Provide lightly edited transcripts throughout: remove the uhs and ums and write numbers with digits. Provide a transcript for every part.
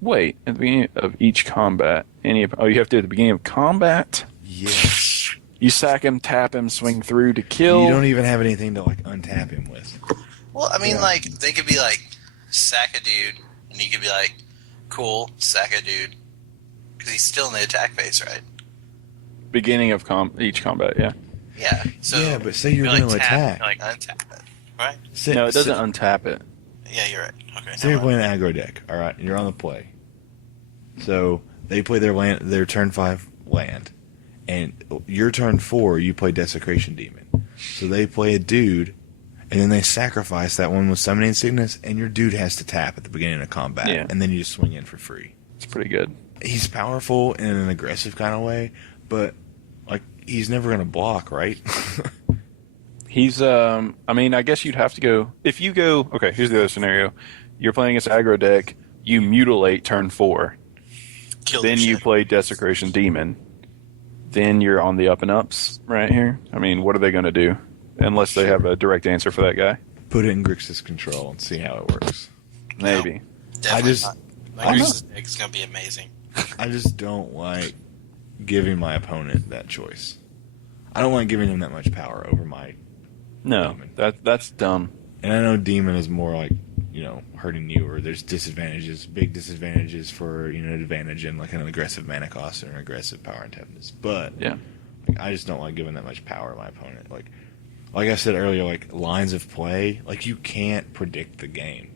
Wait, at the beginning of each combat, you have to at the beginning of combat. Yes. You sack him, tap him, swing through to kill. You don't even have anything to like untap him with. Well, I mean, like they could be like sack a dude, and you could be like, cool, sack a dude, because he's still in the attack phase, right? Beginning of each combat, yeah. Yeah. So Yeah, but say you're going to attack. Like untap it, right? No, it doesn't untap it. Yeah, you're right. Okay. Say you're playing an aggro deck, all right, and you're on the play. So they play their turn 5 land, and your turn 4 you play Desecration Demon. So they play a dude, and then they sacrifice that one with Summoning Sickness, and your dude has to tap at the beginning of combat, and then you just swing in for free. It's pretty good. He's powerful in an aggressive kind of way, but like he's never going to block, right? He's, I mean, I guess you'd have to go, if you go, okay, here's the other scenario. You're playing against aggro deck, you mutilate turn 4, then you play Desecration Demon, then you're on the up and ups right here. I mean, what are they going to do? Unless they have a direct answer for that guy. Put it in Grixis control and see how it works. Maybe. No, I just, Grixis deck is going to be amazing. I just don't like giving my opponent that choice. I don't like giving him that much power over my demon. That's dumb. And I know demon is more like, you know, hurting you, or there's disadvantages, big disadvantages for, you know, an advantage in like an aggressive mana cost or an aggressive power and toughness. But yeah, like, I just don't like giving that much power to my opponent. Like I said earlier, like lines of play, like you can't predict the game.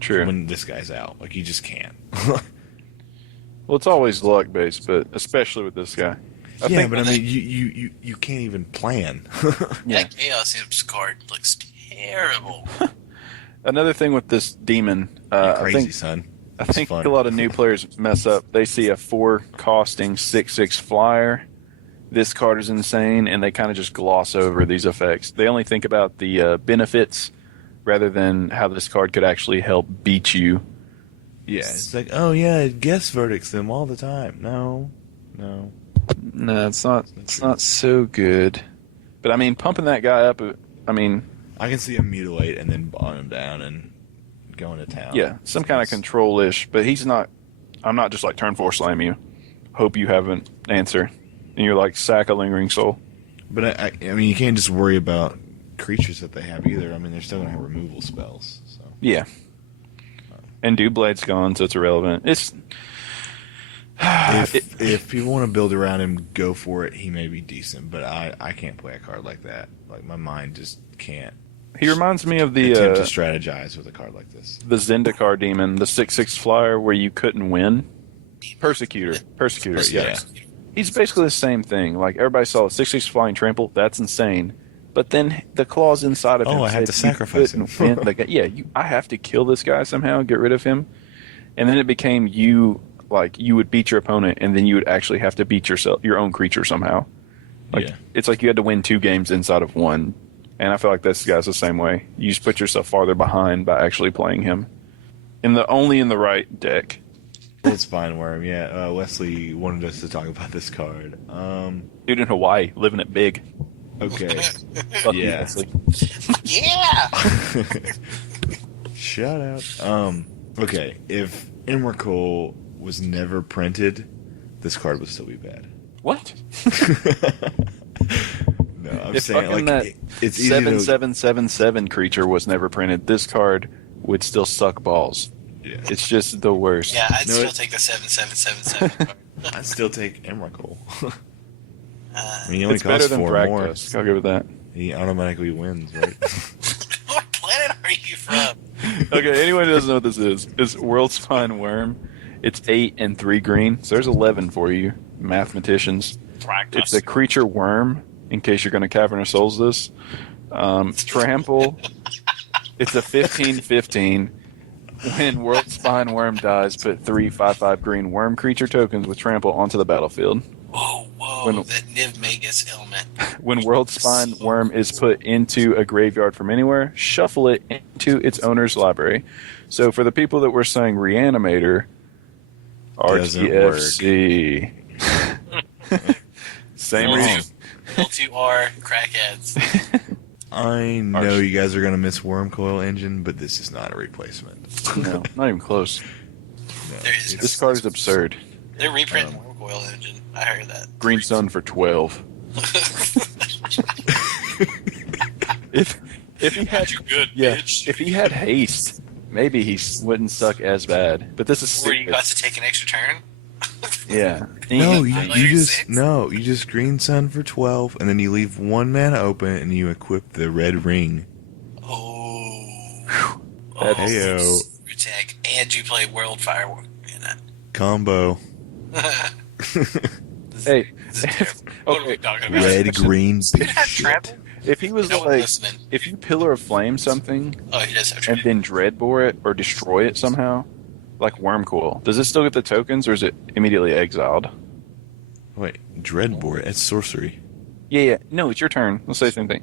True. When this guy's out, like you just can't. Well, it's always luck based, but especially with this guy. I mean, you can't even plan. Yeah, that Chaos Imps card looks terrible. Another thing with this demon, crazy, son. I think a lot of new players mess up. They see a 4 costing 6/6 flyer. This card is insane, and they kind of just gloss over these effects. They only think about the benefits rather than how this card could actually help beat you. Yeah, it's like, oh yeah, it guess verdicts them all the time. No. No, it's not so good. But I mean, pumping that guy up, I mean, I can see him mutilate and then bond him down and go into town. Yeah, some kind of control-ish, but he's not. I'm not just like turn 4 slam you. Hope you have an answer, and you're like sack a Lingering Soul. But I mean, you can't just worry about creatures that they have either. I mean, they're still gonna have removal spells. So yeah, and Dew Blade's gone, so it's irrelevant. It's if people want to build around him, go for it. He may be decent, but I can't play a card like that. Like my mind just can't. He reminds me of the attempt to strategize with a card like this. The Zendikar demon, the 6/6 flyer where you couldn't win. Persecutor, yeah. He's basically the same thing. Like everybody saw a 6/6 flying trample. That's insane. But then the clause inside of him. Oh, I have to sacrifice him. I have to kill this guy somehow, get rid of him. And then it became you would beat your opponent, and then you would actually have to beat your own creature somehow. It's like you had to win 2 games inside of one. And I feel like this guy's the same way. You just put yourself farther behind by actually playing him. Only in the right deck. It's Spineworm, yeah. Wesley wanted us to talk about this card. Dude in Hawaii, living it big. Okay. Fuck you, yeah. Wesley. Yeah! Shout out. Okay, if Emrakul was never printed, this card would still be bad. What? No, I'm saying like that it's 7/7/7/7 creature was never printed. This card would still suck balls. Yeah. It's just the worst. Yeah, I'd still take the 7/7/7/7 card. I'd still take Emrakul. I mean, he It's only better costs than 4 more. Rakdos. I'll go with that. He automatically wins, right? What planet are you from? Okay, anyone who doesn't know what this is, it's World Spine Worm. It's 8 and 3 green, so there's 11 for you, mathematicians. Rakdos. It's a creature worm, in case you're going to Cavern of Souls this. Trample. It's a 15/15. When World Spine Worm dies, put 3 5/5 green worm creature tokens with trample onto the battlefield. Whoa, that Niv Magus element. When World Spine Worm is put into a graveyard from anywhere, shuffle it into its owner's library. So for the people that were saying Reanimator, RTFC. Same reason. L2R crackheads. I know you guys are going to miss Worm Coil Engine, but this is not a replacement. No, not even close. No. There is no This card is absurd. They're reprinting Coil Engine. I heard that. Green Sun for 12. If he had good, if he had haste, maybe he wouldn't suck as bad. But this is Where you stupid. got to take an extra turn. Yeah. No, Like you just 6? you just Green Sun for 12, and then you leave 1 mana open, and you equip the red ring. Oh. Heyo. Attack, and you play World Firework in it. Combo. Hey. This is terrible. What are we Okay. talking about? Red, green, Did big it have shit. trample? If he was No one like, listening. if you Pillar of Flame something Oh, he does have and trample. then Dreadbore it or destroy it somehow, like Wormcoil, does it still get the tokens or is it immediately exiled? Wait, Dreadboard, that's sorcery. Yeah. No, it's your turn. Let's say the same thing.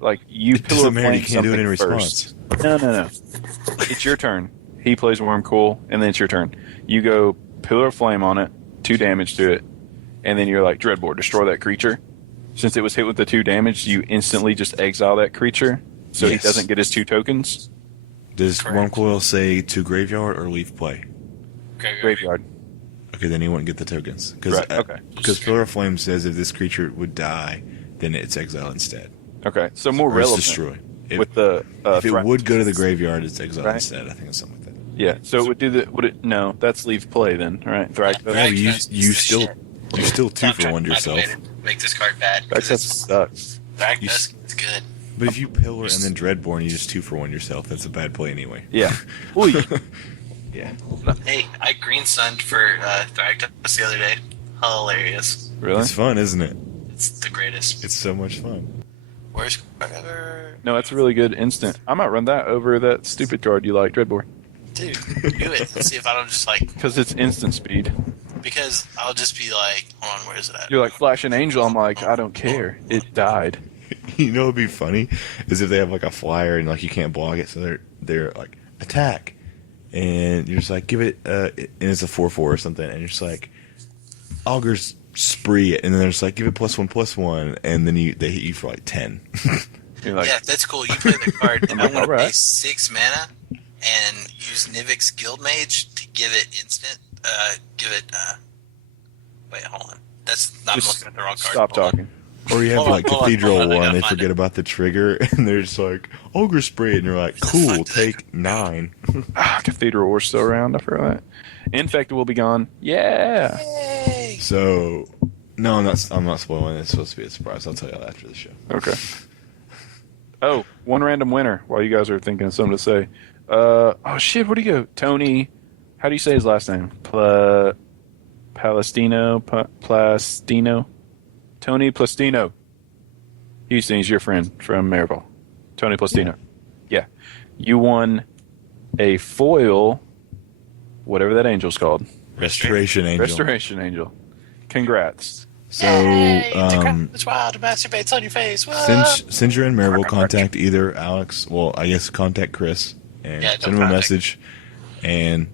Like you It Pillar doesn't of matter, Flame you can't do it in something response. first. No. It's your turn. He plays Wormcoil, and then it's your turn. You go Pillar of Flame on it, 2 damage to it, and then you're like, Dreadbore, destroy that creature. Since it was hit with the 2 damage, you instantly just exile that creature, so Yes. he doesn't get his 2 tokens. Does Correct. Wormcoil say to graveyard or leave play? Graveyard. Okay, then he wouldn't get the tokens. Right, okay. Because Pillar of Flame says if this creature would die, then it's exile instead. Okay, so more Or it's relevant destroy. If, with the if it Thrax. would go to the graveyard, it's exile Right. instead. I think it's something like that. Yeah, so it would do the. Would it? No, that's leave play then, right? Thrax. Yeah, Yeah, but you Thragtusk is you the still shit. you still 2 I'm for trying 1 to find a yourself. way to make this card bad. 'cause Thrax it's sucks. Thragtusk is good. But if you pillar and then Dreadborn, you just 2 for 1 yourself. That's a bad play anyway. Yeah. Ooh, Yeah. Hey, I green sunned for Thragtusk the other day. Hilarious. really? It's fun, isn't it? It's the greatest. It's so much fun. Worst card ever. No, that's a really good instant. I might run that over that stupid card you like, Dreadbore, Dude, do it. See if I don't just like, because it's instant speed. because I'll just be like, hold on, where is it at? You're like Flash and Angel. I'm like, I don't care. It died. You know what'd be funny is if they have like a flyer and like you can't block it, so they're like attack, and you're just like give it and it's a 4/4 or something, and you're just like Augur's spree it, and then they're just like give it +1/+1, and then they hit you for like 10. You're like, Yeah, that's cool. You play the card, and I'm going to Alright. pay 6 mana and use Nivix Guildmage to give it instant. Wait, hold on. That's not Just looking at the wrong card. stop Hold on. talking. Or you have Hold on, like hold on, Cathedral hold on, I War, gotta and they find forget it. about the trigger, and they're just like Ogre spree, and you're like Where the fuck cool, did that take 9. Cathedral War's still around. I forgot that. Infected will be gone. Yeah. Yay! So no, I'm not spoiling it. It's supposed to be a surprise. I'll tell you after the show. Okay. Oh, one random winner while you guys are thinking of something to say. Oh, shit, where'd he go? Tony, how do you say his last name? Plastino? Tony Plastino. Houston, he's your friend from Maryville. Tony Plastino. Yeah. You won a foil, whatever that angel's called. Restoration Angel. Restoration Angel. Congrats. So It's wild. It masturbates on your face. What? since you're in Maryville, contact either Alex. Well, I guess contact Chris and Yeah, send don't him a contact- message and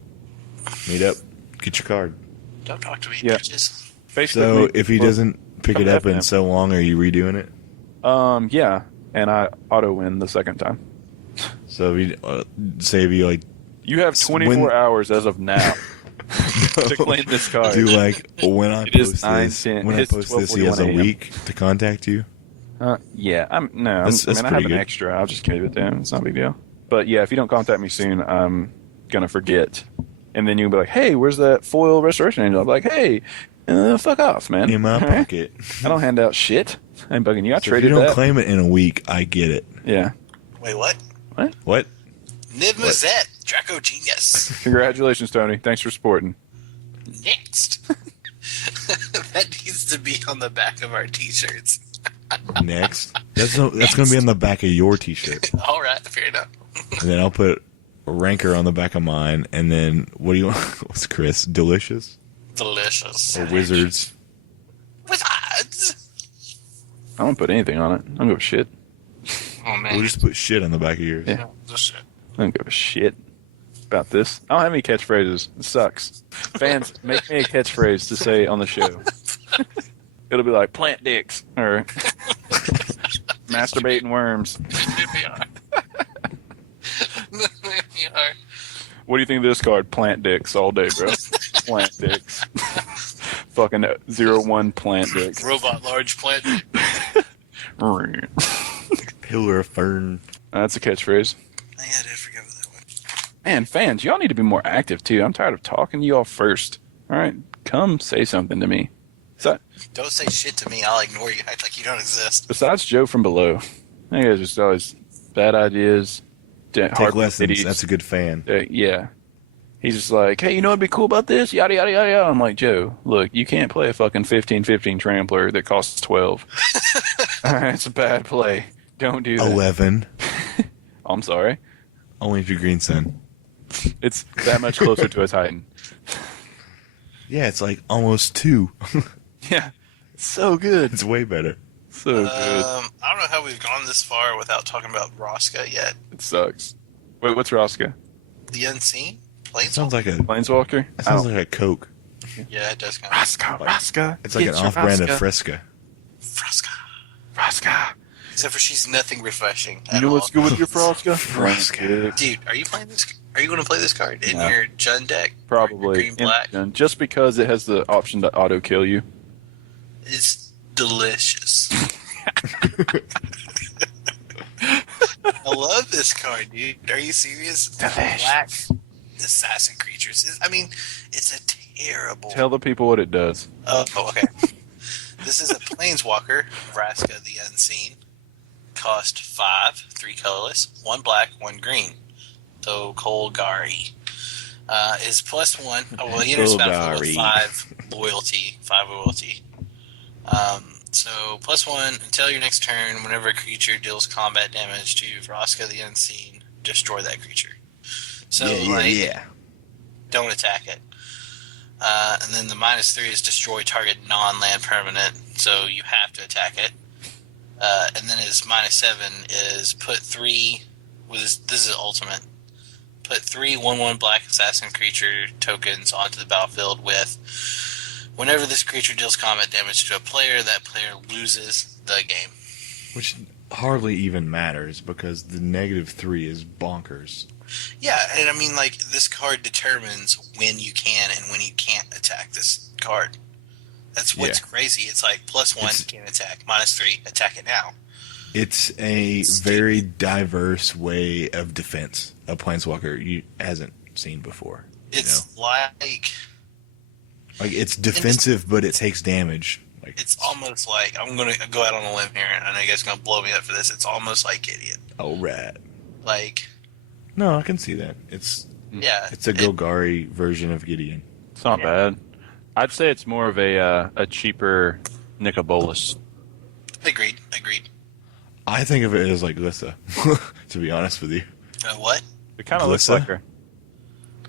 meet up. Get your card. Don't talk to me, Yeah. bitches. Facebook So me. if he Well, doesn't pick come it up to in FM. so long, are you redoing it? Yeah, and I auto win the second time. So if you say if you like You have 24 hours as of now to claim this card. do like when I It is post 9, this, 10, when I it's post this, he has a 12:41 week to contact you. Yeah, That's I have pretty an good. extra. I'll just give it to him. It's not a big deal. But yeah, if you don't contact me soon, I'm gonna forget. And then you'll be like, "Hey, where's that foil restoration angel?" I'm like, "Hey, fuck off, man." In my All right? pocket. I don't hand out shit. I'm bugging you. I So if traded you don't that. claim it in a week, I get it. Yeah. Wait, what? What? Niv Mazette, Draco Genius. Congratulations, Tony. Thanks for supporting. Next. That needs to be on the back of our t-shirts. Next? That's going to be on the back of your T-shirt, All right, fair enough. and then I'll put a ranker on the back of mine, and then what do you want? What's Chris? Delicious Delicious. or wizards? Wizards. I don't put anything on it. I don't give a shit. Oh man. We'll just put shit on the back of yours. Yeah. This shit. I don't give a shit about this. I don't have any catchphrases. It sucks. Fans, make me a catchphrase to say on the show. It'll be like plant dicks or masturbating worms. We are. We are. What do you think of this card? Plant dicks all day, bro. Plant dicks. Fucking 0-1 plant dicks. Robot large plant. Pillar of fern. That's a catchphrase. I did forget about that one. Man, fans, y'all need to be more active too. I'm tired of talking to y'all first. All right, come say something to me. Don't say shit to me. I'll ignore you. Act like you don't exist. Besides Joe from below, I think it's just always bad ideas. Take lessons. That's a good fan. Yeah. He's just like, hey, you know what'd be cool about this? Yada, yada, yada, yada. I'm like, Joe, look, you can't play a fucking 15-15 trampler that costs 12. All right, it's a bad play. Don't do that. 11. I'm sorry. Only if you're Green Sun. It's that much closer to a Titan. Yeah, it's like almost 2. Yeah. It's so good. It's way better. So good. I don't know how we've gone this far without talking about Roska yet. It sucks. Wait, what's Roska? The Unseen? Sounds like a Planeswalker? That sounds like a Coke. Yeah, it does kind of. Roska. It's like an off-brand of Fresca. Roska. Except for she's nothing refreshing. You know what's good with your Froska? Fresca. Dude, are you playing this? Are you going to play this card in your Jund deck? Probably. Green black. Just because it has the option to auto kill you. It's delicious. I love this card, dude. Are you serious? Delicious. Black assassin creatures. I mean, it's a terrible. Tell the people what it does. Oh, okay. This is a Planeswalker, Vraska the Unseen. Cost 5, 3 colorless, 1 black, 1 green. So Golgari. Is +1. Oh, well, he enters the battlefield with 5 loyalty. 5 loyalty. So +1 until your next turn. Whenever a creature deals combat damage to Vraska the Unseen, destroy that creature. So don't attack it. And then the -3 is destroy target non-land permanent. So you have to attack it. And then his -7 is put 3. This is ultimate. Put 3 1/1 black assassin creature tokens onto the battlefield with. Whenever this creature deals combat damage to a player, that player loses the game. Which hardly even matters because the -3 is bonkers. Yeah, and I mean, like, this card determines when you can and when you can't attack this card. That's what's crazy. It's like +1, can't attack. -3, attack it now. It's a very diverse way of defense. A Planeswalker you hasn't seen before. It's like it's defensive, but it takes damage. Like it's almost like I'm gonna go out on a limb here, and I know you guys are gonna blow me up for this. It's almost like Gideon. Oh, rat. Like, no, I can see that. It's a Golgari version of Gideon. It's not bad. I'd say it's more of a cheaper Nicobolus. Agreed. I think of it as like Glissa, to be honest with you. What? It kind of looks like her.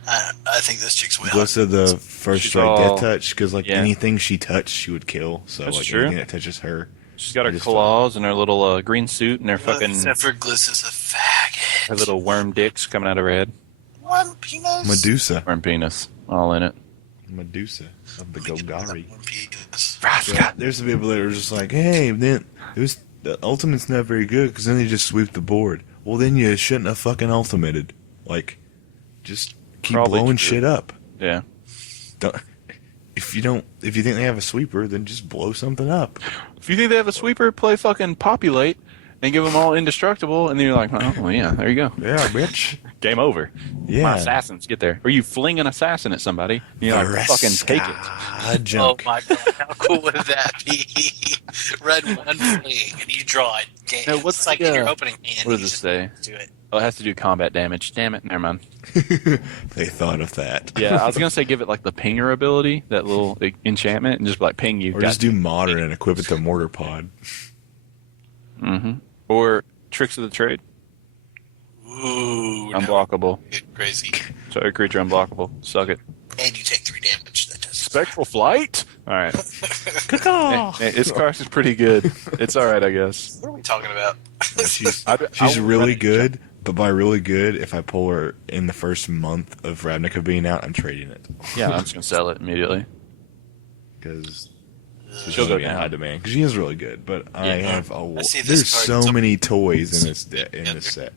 I think this chick's way Glissa, the first She's strike all- death touch, because anything she touched, she would kill. So That's like true. anything that touches her. She's got her claws and her little green suit and her fucking Except for Glissa's a faggot. her little worm dicks coming out of her head. One penis. Medusa. Worm penis, all in it. Medusa of the Golgari. One penis. Yeah, there's some people that are just like, hey, then the ultimate's not very good because then they just sweep the board. Well, then you shouldn't have fucking ultimated. Like, just keep Probably blowing true. shit up. Yeah. If you think they have a sweeper, then just blow something up. If you think they have a sweeper, play fucking Populate and give them all indestructible, and then you're like, oh, well, yeah, there you go. Yeah, bitch. Game over. Yeah. My assassins get there. Or you fling an assassin at somebody, and you're like, fucking take it. Junk. Oh my god, how cool would that be? Red one fling, and you draw it. Game. No, what's it's like the, in your opening hand. What does you it just say? Do it. Oh, it has to do combat damage. Damn it, never mind. They thought of that. Yeah, I was going to say give it like the pinger ability, that little enchantment, and just like ping you. Or just do modern and equip it to Mortar Pod. Mm-hmm. Or Tricks of the Trade. Ooh, Unblockable. Get crazy. So a creature unblockable. Suck it. And you take 3 damage. That does. Spectral Flight? Alright. Its card is pretty good. It's alright, I guess. What are we talking about? She's really good, but by really good, if I pull her in the first month of Ravnica being out, I'm trading it. Yeah, I'm just going to sell it immediately. Because She'll she'll go go in down. high demand. Because she is really good, but I have I see this there's card, so it's many toys in this set.